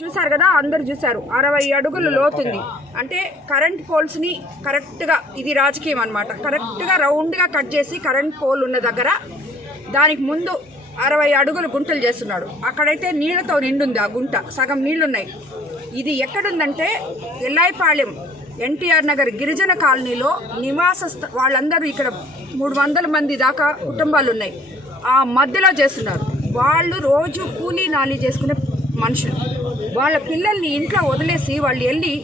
చూసారు కదా అందరు చూసారు అరవై అడుగులు లోతుంది. అంటే కరెంట్ పోల్స్ని కరెక్ట్గా ఇది రాజకీయం అనమాట కరెక్ట్గా రౌండ్గా కట్ చేసి కరెంట్ పోల్ ఉన్న దగ్గర దానికి ముందు అరవై అడుగులు గుంటలు చేస్తున్నాడు. అక్కడైతే నీళ్ళతో నిండుంది ఆ గుంట. సగం నీళ్ళున్నాయి. ఇది ఎక్కడుందంటే ఎల్లాయిపాళెం ఎన్టీఆర్ నగర్ గిరిజన కాలనీలో నివాస వాళ్ళందరూ ఇక్కడ మూడు వందల మంది దాకా కుటుంబాలు ఉన్నాయి. ఆ మధ్యలో చేస్తున్నారు. వాళ్ళు రోజు కూలీ నాలి చేసుకునే మనుషులు వాళ్ళ పిల్లల్ని ఇంట్లో వదిలేసి వాళ్ళు వెళ్ళి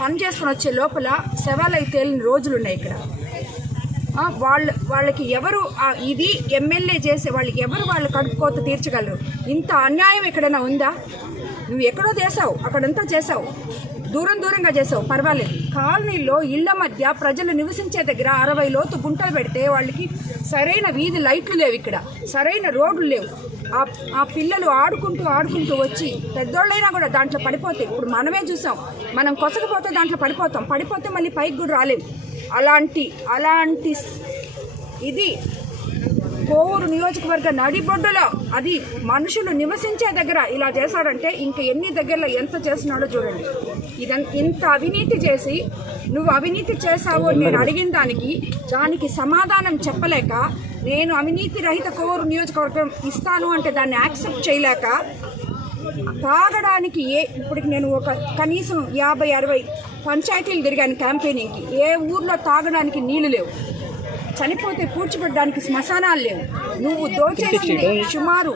పని చేసుకుని వచ్చే లోపల శవాలై తేలిన రోజులు ఉన్నాయి ఇక్కడ వాళ్ళ వాళ్ళకి ఎవరు ఇది ఎమ్మెల్యే చేసే వాళ్ళకి ఎవరు వాళ్ళు కడుపుకోత తీర్చగలరు? ఇంత అన్యాయం ఎక్కడైనా ఉందా? నువ్వు ఎక్కడో చేసావు అక్కడంతా చేసావు దూరం దూరంగా చేసావు పర్వాలేదు. కాలనీలో ఇళ్ళ మధ్య ప్రజలు నివసించే దగ్గర అరవై లోతు గుంటలు పెడితే వాళ్ళకి సరైన వీధి లైట్లు లేవు ఇక్కడ. సరైన రోడ్లు లేవు. ఆ ఆ పిల్లలు ఆడుకుంటూ ఆడుకుంటూ వచ్చి పెద్దోళ్ళైనా కూడా దాంట్లో పడిపోతాయి ఇప్పుడు మనమే చూసాం మనం కొసకపోతే దాంట్లో పడిపోతాం పడిపోతే మళ్ళీ పైకి కూడా రాలేం. అలాంటి అలాంటి ఇది కోవూరు నియోజకవర్గ నడిబొడ్డులో అది మనుషులు నివసించే దగ్గర ఇలా చేశాడంటే ఇంక ఎన్ని దగ్గరలో ఎంత చేస్తున్నాడో చూడండి. ఇదం ఇంత అవినీతి చేసి నువ్వు అవినీతి చేశావు నేను అడిగిన దానికి దానికి సమాధానం చెప్పలేక నేను అవినీతి రహిత కోవూరు నియోజకవర్గం ఇస్తాను అంటే దాన్ని యాక్సెప్ట్ చేయలేక తాగడానికి ఏ ఇప్పటికి నేను ఒక కనీసం యాభై అరవై పంచాయతీలు తిరిగాను క్యాంపెయినింగ్కి. ఏ ఊర్లో తాగడానికి నీళ్ళు లేవు. చనిపోతే పూడ్చిపెట్టడానికి శ్మశానాలు లేవు. నువ్వు దోచేసింది సుమారు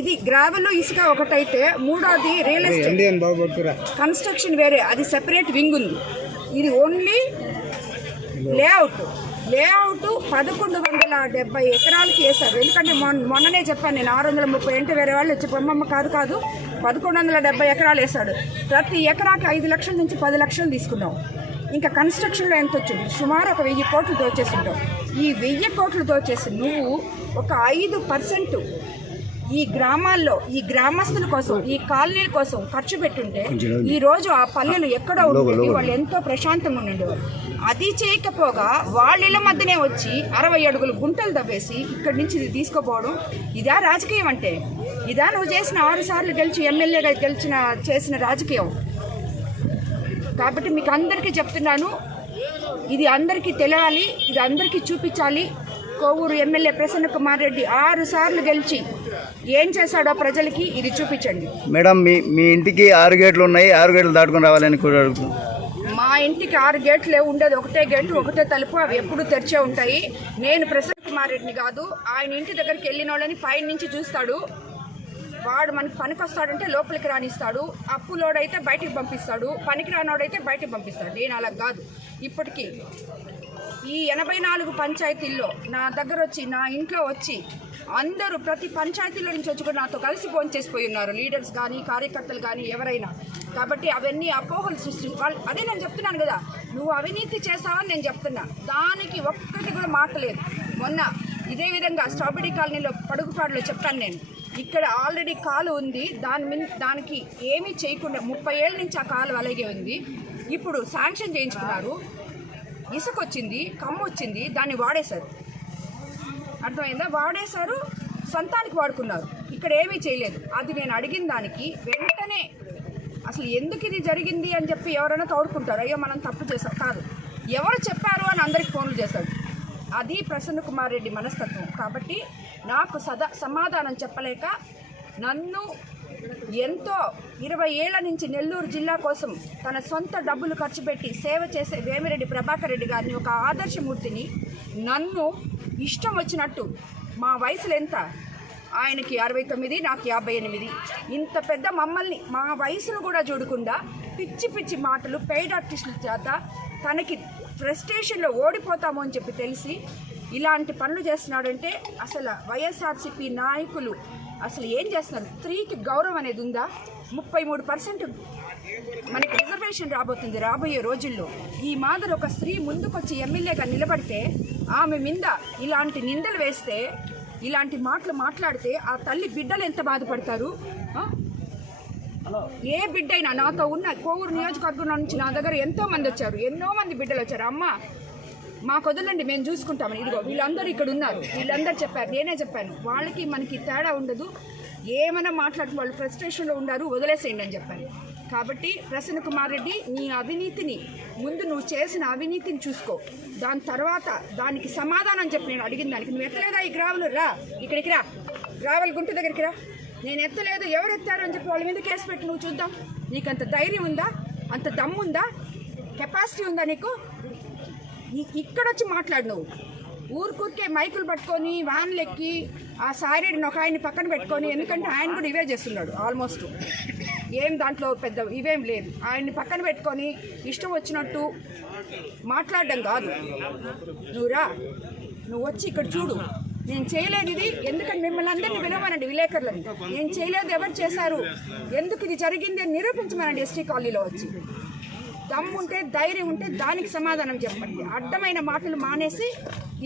ఇది గ్రావెల్ ఇసుక ఒకటైతే మూడోది రియల్ ఎస్టేట్. కన్స్ట్రక్షన్ వేరే అది సెపరేట్ వింగ్ ఉంది. ఇది ఓన్లీ లేఅవుట్. లేఅవుట్ పదకొండు వందల డెబ్బై ఎకరాలకి వేశారు. ఎందుకంటే మొన్న మొన్ననే చెప్పాను నేను ఆరు వందల ముప్పై అంటే వేరే వాళ్ళు వచ్చి పొమ్మమ్మ కాదు కాదు పదకొండు వందల డెబ్బై ఎకరాలు వేశాడు. ప్రతి ఎకరాకి ఐదు లక్షల నుంచి పది లక్షలు తీసుకున్నాం. ఇంకా కన్స్ట్రక్షన్లో ఎంత వచ్చింది? సుమారు ఒక వెయ్యి కోట్లు దోచేసింటావు ఈ వెయ్యి కోట్లు దోచేసి నువ్వు ఒక ఐదు పర్సెంట్ ఈ గ్రామాల్లో ఈ గ్రామస్తుల కోసం ఈ కాలనీల కోసం ఖర్చు పెట్టుంటే ఈ రోజు ఆ పల్లెలు ఎక్కడో ఉండేవి వాళ్ళు ఎంతో ప్రశాంతంగా ఉండేవారు అది చేయకపోగా వాళ్ళ ఇళ్ళ మధ్యనే వచ్చి అరవై అడుగులు గుంటలు దవ్వేసి ఇక్కడి నుంచి ఇది తీసుకుపోవడం ఇదా రాజకీయం అంటే? ఇదా నువ్వు చేసిన ఆరు సార్లు గెలిచి ఎమ్మెల్యేగా గెలిచిన చేసిన రాజకీయం? కాబట్టి మీకు అందరికీ చెప్తున్నాను ఇది అందరికీ తెలియాలి ఇది అందరికీ చూపించాలి. కోవూరు ఎమ్మెల్యే ప్రసన్న కుమార్ రెడ్డి ఆరు సార్లు గెలిచి ఏం చేశాడో ప్రజలకి ఇది చూపించండి. మేడం మీ మీ ఇంటికి ఆరు గేట్లు ఉన్నాయి ఆరు గేట్లు దాటుకుని రావాలని కూడా అడుగుతున్నాను మా ఇంటికి ఆరు గేట్లు ఉండేది. ఒకటే గేట్ ఒకటే తలుపు. అవి ఎప్పుడు తెరిచే ఉంటాయి. నేను ప్రసన్న కుమార్ రెడ్డిని కాదు. ఆయన ఇంటి దగ్గరికి వెళ్ళిన వాళ్ళని పైన నుంచి చూస్తాడు. వాడు మనకి పనికి వస్తాడంటే లోపలికి రానిస్తాడు. అప్పులోడైతే బయటికి పంపిస్తాడు. పనికి రానోడైతే బయటికి పంపిస్తాడు. నేను అలా కాదు. ఇప్పటికీ ఈ ఎనభై నాలుగు పంచాయతీల్లో నా దగ్గర వచ్చి నా ఇంట్లో వచ్చి అందరూ ప్రతి పంచాయతీలో నుంచి వచ్చి కూడా నాతో కలిసి ఫోన్ చేసిపోయి ఉన్నారు. లీడర్స్ కానీ కార్యకర్తలు కానీ ఎవరైనా. కాబట్టి అవన్నీ అపోహలు సృష్టి వాళ్ళు అదే నేను చెప్తున్నాను కదా. నువ్వు అవినీతి చేస్తావని నేను చెప్తున్నా. దానికి ఒక్కటి కూడా మాటలేదు మొన్న ఇదే విధంగా స్ట్రాబెరీ కాలనీలో పడుగుపాడులో చెప్పాను నేను. ఇక్కడ ఆల్రెడీ కాలు ఉంది. దాని మీద దానికి ఏమీ చేయకుండా ముప్పై ఏళ్ళ నుంచి ఆ కాలు అలాగే ఉంది. ఇప్పుడు శాంక్షన్ చేయించుకున్నారు. ఇసుక వచ్చింది కమ్ము వచ్చింది దాన్ని వాడేశారు. అర్థమైందా? వాడేశారు సొంతానికి వాడుకున్నారు. ఇక్కడ ఏమీ చేయలేదు. అది నేను అడిగిన దానికి వెంటనే అసలు ఎందుకు ఇది జరిగింది అని చెప్పి ఎవరైనా తోడుకుంటారు. అయ్యో మనం తప్పు చేసాం కాదు. ఎవరు చెప్పారు అని అందరికి ఫోన్లు చేశాడు అది ప్రసన్న కుమార్ రెడ్డి మనస్తత్వం. కాబట్టి నాకు సదా సమాధానం చెప్పలేక నన్ను ఎంతో ఇరవై ఏళ్ళ నుంచి నెల్లూరు జిల్లా కోసం తన సొంత డబ్బులు ఖర్చు పెట్టి సేవ చేసే వేమిరెడ్డి ప్రభాకర్ రెడ్డి గారిని ఒక ఆదర్శమూర్తిని నన్ను ఇష్టం వచ్చినట్టు మా వయసులు ఎంత? ఆయనకి అరవై తొమ్మిది నాకు యాభై ఎనిమిది. ఇంత పెద్ద మమ్మల్ని మా వయసును కూడా చూడకుండా పిచ్చి పిచ్చి మాటలు పెయిడ్ ఆర్టిస్టుల చేత తనకి ఫ్రస్ట్రేషన్లో ఓడిపోతాము అని చెప్పి తెలిసి ఇలాంటి పనులు చేస్తున్నాడంటే అసలు వైఎస్ఆర్సీపీ నాయకులు అసలు ఏం చేస్తున్నారు? స్త్రీకి గౌరవం అనేది ఉందా? ముప్పై మూడు పర్సెంట్ మనకి రిజర్వేషన్ రాబోతుంది రాబోయే రోజుల్లో. ఈ మాదిరి ఒక స్త్రీ ముందుకొచ్చి ఎమ్మెల్యేగా నిలబడితే ఆమె మీద ఇలాంటి నిందలు వేస్తే ఇలాంటి మాటలు మాట్లాడితే ఆ తల్లి బిడ్డలు ఎంత బాధపడతారు? ఏ బిడ్డైనా నాతో ఉన్న కోవూరు నియోజకవర్గం నుంచి నా దగ్గర ఎంతో మంది వచ్చారు. ఎన్నో మంది బిడ్డలు వచ్చారు. అమ్మ మాకు వదలండి మేము చూసుకుంటామని. ఇదిగో వీళ్ళందరూ ఇక్కడ ఉన్నారు. వీళ్ళందరూ చెప్పారు నేనే చెప్పాను. వాళ్ళకి మనకి తేడా ఉండదు. ఏమైనా మాట్లాడుతూ వాళ్ళు ఫ్రస్ట్రేషన్లో ఉన్నారు వదిలేసేయండి అని చెప్పాను. కాబట్టి ప్రసన్న కుమార్ రెడ్డి నీ అవినీతిని ముందు నువ్వు చేసిన అవినీతిని చూసుకో. దాని తర్వాత దానికి సమాధానం చెప్పి నేను అడిగిన దానికి. నువ్వు ఎత్తలేదా ఈ గ్రావులు? రా ఇక్కడికి రా. గ్రావెల్ గుంట దగ్గరికి రా. నేను ఎత్తలేదు ఎవరు ఎత్తారు అని చెప్పి వాళ్ళ మీద కేసు పెట్టి నువ్వు చూద్దాం. నీకు అంత ధైర్యం ఉందా? అంత దమ్ముందా? కెపాసిటీ ఉందా నీకు? ఇక్కడ వచ్చి మాట్లాడు నువ్వు. ఊరుకూరికే మైకులు పట్టుకొని వ్యాన్లు ఎక్కి ఆ సారీడు ఒక ఆయన్ని పక్కన పెట్టుకొని ఎందుకంటే ఆయన కూడా ఇవే చేస్తున్నాడు ఆల్మోస్ట్. ఏం దాంట్లో పెద్ద ఇవేం లేదు. ఆయన్ని పక్కన పెట్టుకొని ఇష్టం వచ్చినట్టు మాట్లాడడం కాదు. నువ్వురా నువ్వు వచ్చి ఇక్కడ చూడు. నేను చేయలేదు ఇది ఎందుకంటే మిమ్మల్ని అందరినీ వినమనండి విలేకరులని. నేను చేయలేదు ఎవరు చేశారు? ఎందుకు ఇది జరిగింది అని నిరూపించమనండి ఎస్టీ కాలనీలో వచ్చి. దమ్ము ఉంటే ధైర్యం ఉంటే దానికి సమాధానం చెప్పండి. అడ్డమైన మాటలు మానేసి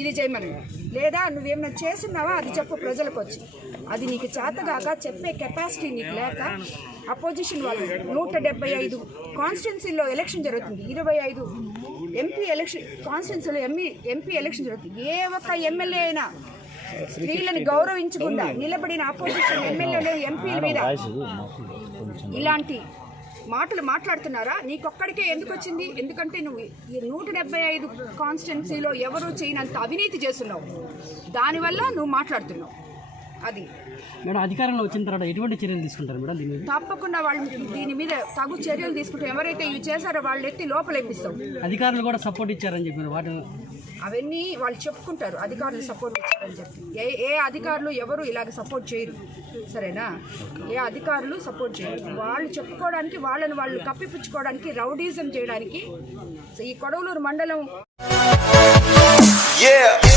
ఇది చేయమని లేదా నువ్వేమైనా చేస్తున్నావా? అది చెప్పు ప్రజలకు వచ్చి అది నీకు చేతగాక చెప్పే కెపాసిటీ నీకు లేక అపోజిషన్ వాళ్ళు నూట డెబ్బై ఐదు కాన్స్టిట్యున్సీలో ఎలక్షన్ జరుగుతుంది. ఇరవై ఐదు ఎంపీ ఎలక్షన్ కాన్స్టిట్యున్సీలో ఎంపీ ఎంపీ ఎలక్షన్ జరుగుతుంది. ఏ ఒక్క ఎమ్మెల్యే అయినా స్త్రీలను గౌరవించకుండా నిలబడిన అపోజిషన్ ఎమ్మెల్యేలు ఎంపీల మీద ఇలాంటి మాటలు మాట్లాడుతున్నారా? నీకొక్కడికే ఎందుకు వచ్చింది ఎందుకంటే నువ్వు ఈ నూట డెబ్బై ఐదు కాన్స్టిట్యున్సీలో ఎవరు చేయనంత అవినీతి చేస్తున్నావు. దానివల్ల నువ్వు మాట్లాడుతున్నావు. అది. మేడం అధికారంలో వచ్చిన తర్వాత ఎటువంటి చర్యలు తీసుకుంటారు మేడం దీని తప్పకుండా వాళ్ళు దీని మీద తగు చర్యలు తీసుకుంటే ఎవరైతే ఇవి చేశారో వాళ్ళు ఎత్తి లోపలేపిస్తాం అధికారులు కూడా సపోర్ట్ ఇచ్చారని చెప్పారు వాటి అవన్నీ వాళ్ళు చెప్పుకుంటారు. అధికారులు సపోర్ట్ ఇచ్చారని చెప్పి. ఏ ఏ అధికారులు ఎవరు ఇలాగ సపోర్ట్ చేయరు. సరేనా? ఏ అధికారులు సపోర్ట్ చేయరు. వాళ్ళు చెప్పుకోవడానికి వాళ్ళని వాళ్ళు కప్పిపుచ్చుకోవడానికి రౌడీజం చేయడానికి ఈ కొడవలూరు మండలం Yeah.